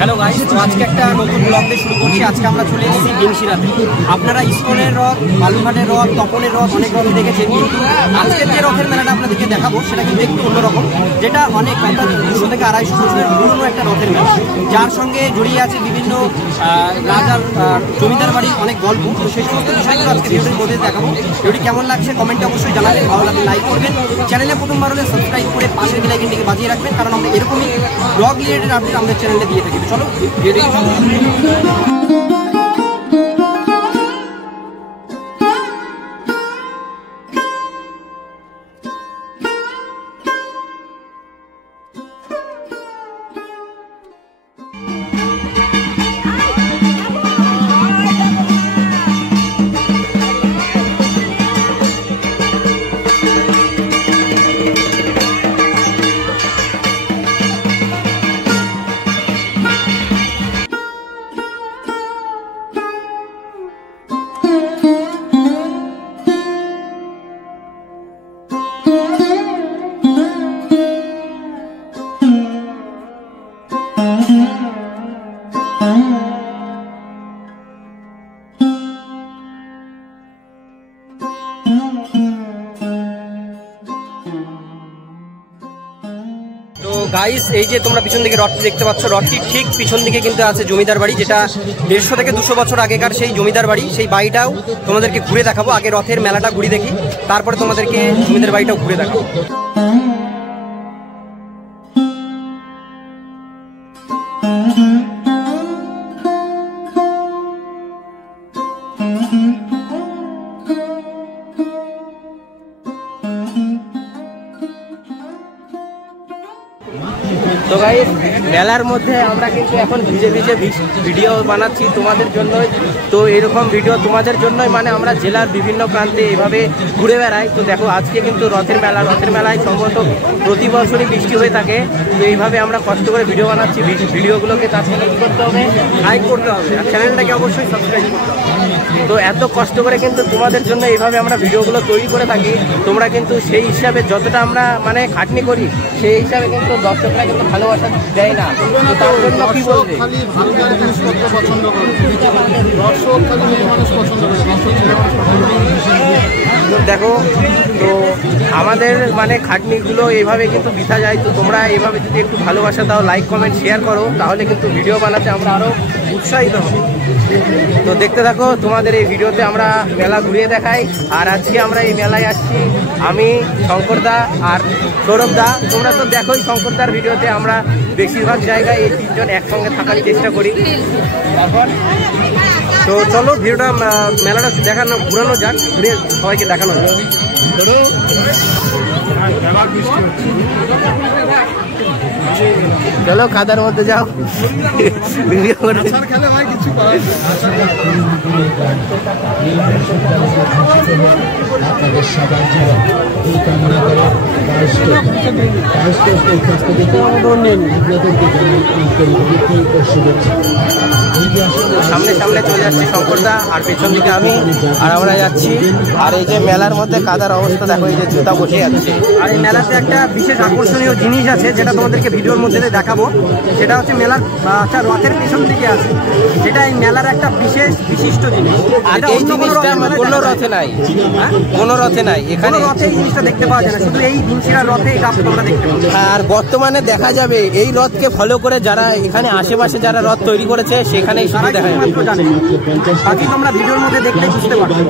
Hello guys, তো আজকে একটা নতুন ব্লগ দিয়ে শুরু করছি। আজকে আমরা চলে এসেছি বিনশিরাতে। আপনারা ইস্কনের রথ, বালুঘাটের রথ, তপনের রথ অনেক রথ দেখেছেন, কিন্তু আজকের যে রথের মেলাটা আপনাদেরকে দেখাবো সেটা কিন্তু একটু অন্যরকম, যেটা অনেক অর্থাৎ 200 থেকে 250 বছরের পুরনো একটা রথের মেলা, যার সঙ্গে জড়িয়ে আছে বিভিন্ন রাজার জমিদার বাড়ির অনেক গল্প। তো সেই সমস্ত বিষয়গুলো আজকে ভিডিওটির মধ্যে দেখাবো। ভিডিওটি কেমন লাগছে কমেন্টে অবশ্যই জানাবেন, ভালো লাগলে লাইক করবেন, চ্যানেলে প্রথমবার হলে সাবস্ক্রাইব করে পাশের বেল আইকনটিকে বাজিয়ে রাখবেন, কারণ আমরা এরকমই ব্লগ রিলেটেড আপডেট আমাদের চ্যানেলে দিয়ে থাকি। চলো ভিডিওটি গাইস, এই যে তোমরা পিছন দিকে রথটি দেখতে পাচ্ছ, রথটির ঠিক পিছন দিকে কিন্তু আছে জমিদার বাড়ি, যেটা 150 থেকে 200 বছর আগেকার সেই জমিদার বাড়ি। সেই বাড়িটাও তোমাদেরকে ঘুরে দেখাবো। আগে রথের মেলাটা ঘুরে দেখি, তারপরে তোমাদেরকে জমিদার বাড়িটাও ঘুরে দেখাবো। তো গাইস, মেলার মধ্যে আমরা কিন্তু এখন ভিজে ভিজে ভিডিও বানাচ্ছি তোমাদের জন্যই। তো এরকম ভিডিও তোমাদের জন্যই, মানে আমরা জেলার বিভিন্ন প্রান্তে এভাবে ঘুরে বেড়াই। তো দেখো, আজকে কিন্তু রথের মেলায় সম্ভবত প্রতি বছরই বৃষ্টি হয়ে থাকে। তো এইভাবে আমরা কষ্ট করে ভিডিও বানাচ্ছি। ভিডিওগুলোকে তার সাথে কী করতে হবে, লাইক করতে হবে, আর চ্যানেলটাকে অবশ্যই সাবস্ক্রাইব করতে হবে। তো এত কষ্ট করে কিন্তু তোমাদের জন্য এইভাবে আমরা ভিডিওগুলো তৈরি করে থাকি। তোমরা কিন্তু সেই হিসাবে যতটা আমরা মানে খাটনি করি, সেই হিসাবে কিন্তু দর্শকরা কিন্তু ভালোবাসা দেয় না। তো তার জন্য কি বলবে, দেখো, তো আমাদের মানে খাটনিগুলো এইভাবে কিন্তু বৃথা যায়। তো তোমরা এইভাবে যদি একটু ভালোবাসা দাও, লাইক কমেন্ট শেয়ার করো, তাহলে কিন্তু ভিডিও বানাতে আমরা আরও উৎসাহিত হব। তো দেখতে থাকো, তোমাদের এই ভিডিওতে আমরা মেলা ঘুরিয়ে দেখাই। আর আজকে আমরা এই মেলায় আসছি আমি, শঙ্করদা আর সৌরভদা। তোমরা তো দেখোই শঙ্করদার ভিডিওতে আমরা বেশিরভাগ জায়গায় এই তিনজন একসঙ্গে থাকার চেষ্টা করি। তারপর তো চলো ভিডিওটা মেলাটা দেখানো, ঘুরানো যাক, ঘুরে সবাইকে দেখানো যাক। চলো কাদার মধ্যে যাও, ভিডিও করে সামনে সামনে চলে যাচ্ছি শঙ্করদা, আর পেছন দিকে আমি, আর আমরা যাচ্ছি। আর এই যে মেলার মধ্যে কাদার অবস্থা দেখো, এই যে জুতা বসে যাচ্ছে। আর এই মেলাতে একটা বিশেষ আকর্ষণীয় জিনিস আছে, যেটা তোমাদেরকে ভিডিওর মধ্যে দেখাবো। সেটা হচ্ছে মেলার একটা রথের পেছন দিকে আছে, যেটা এই মেলার একটা বিশিষ্ট জিনিস। আর এই জিনিসটা কোনো রথে নাই, কোনো রথে নাই, এখানে রথে এই জিনিসটা দেখতে পাওয়া যায় না, শুধু এই বিনশিরার রথে এটা তোমরা দেখতে পাবো। আর বর্তমানে দেখা যাবে এই রথকে ফলো করে যারা এখানে আশেপাশে যারা রথ তৈরি করেছে, সেখানেই শুধু দেখা যাবে, বাকি তোমরা ভিডিওর মধ্যে দেখলে বুঝতে পারবে।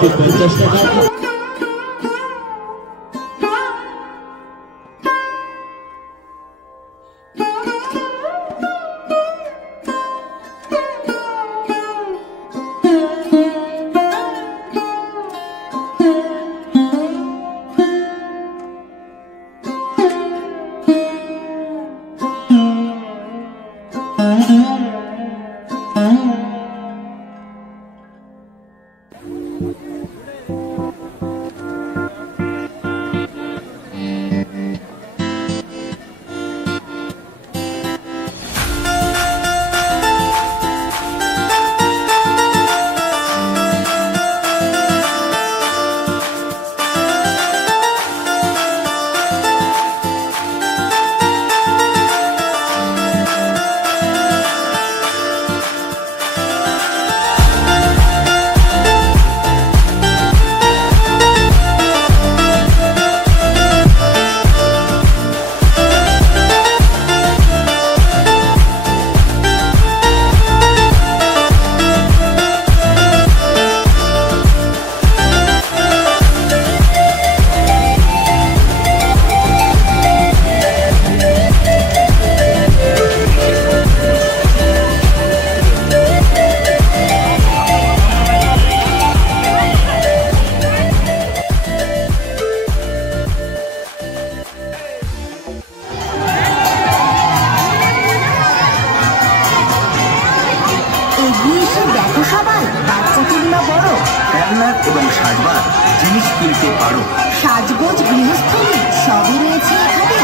পার্লার এবং সাজবার জিনিস কিনতে পারো। সাজগোজ গৃহস্থলী সবই রয়েছে এখানে।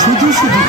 শুধু শুধু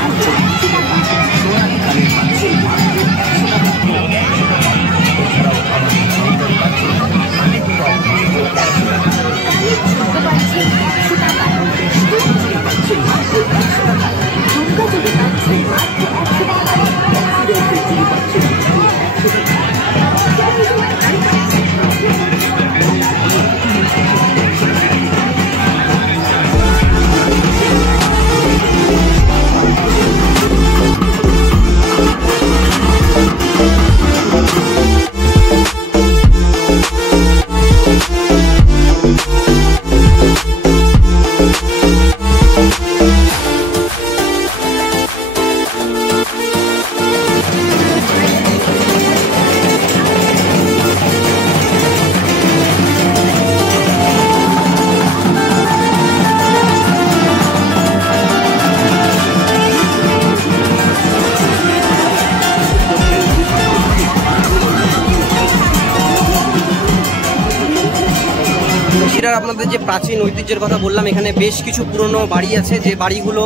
আপনাদের যে প্রাচীন ঐতিহ্যের কথা বললাম, এখানে বেশ কিছু পুরনো বাড়ি আছে, যে বাড়িগুলো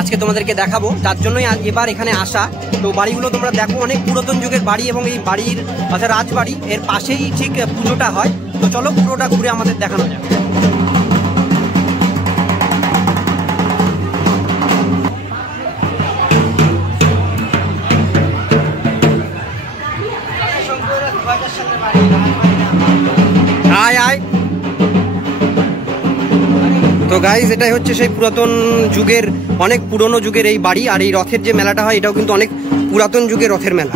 আজকে তোমাদেরকে দেখাবো, তার জন্যই এবার এখানে আসা। তো বাড়িগুলো তোমরা দেখো, অনেক পুরাতন যুগের বাড়ি এবং এই বাড়ির অর্থাৎ রাজবাড়ি এর পাশেই ঠিক পুজোটা হয়। তো চলো পুরোটা ঘুরে আমাদের দেখানো যাক। আয় আয়। তো গাইজ, এটাই হচ্ছে সেই পুরাতন যুগের, অনেক পুরনো যুগের এই বাড়ি। আর এই রথের যে মেলাটা হয়, এটাও কিন্তু অনেক পুরাতন যুগের রথের মেলা।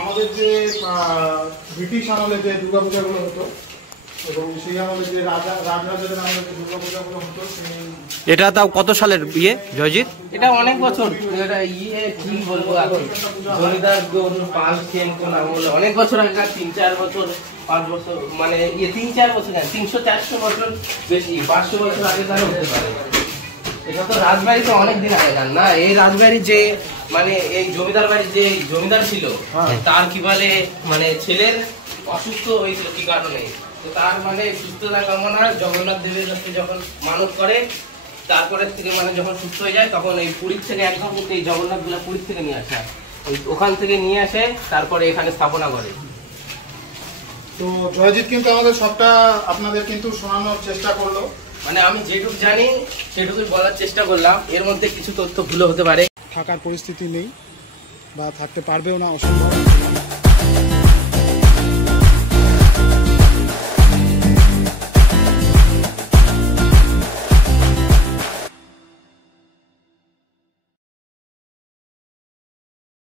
আমাদের যে ব্রিটিশ আমলে যে দুর্গাপূজাগুলো হতো এবং সেই আমলে যে রাজরাজাদের আমলে যে দুর্গাপূজাগুলো হতো, এটা তাও কত সালের বিয়ে জয়জিৎ? এটা অনেক বছর, কি বলবো, জমিদার পাল সেন অনেক বছর আগেকার, 3-4 বছর 5 বছর, মানে 3-4 বছর না, 300-400 বছর বেশি, 500 বছর আগে তারা হতে পারে। এটা তো রাজবাড়ি তো অনেক দিন আগে না। এই রাজবাড়ি যে মানে এই জমিদার বাড়ির যে জমিদার ছিল, তার কি বলে মানে ছেলের অসুস্থ হয়েছিল কি কারণে, তো তার মানে সুস্থতা কামনা জগন্নাথ দেবের কাছে যখন মানত করে, তারপরে থেকে মানে যখন সুস্থ হয়ে যায়, তখন এই পুরীর থেকে একদম কিন্তু এই জগন্নাথ গুলা পুরীর থেকে নিয়ে আসে, ওখান থেকে নিয়ে আসে, তারপরে এখানে স্থাপনা করে। তো জয়জিৎ কিন্তু আমাদের সবটা আপনাদের কিন্তু শোনানোর চেষ্টা করলো। মানে আমি যেটুকু জানি সেটুকুই বলার চেষ্টা করলাম, এর মধ্যে কিছু তথ্য ভুল হতে পারে। থাকার পরিস্থিতি নেই বা থাকতে পারবেও না, অসম্ভব।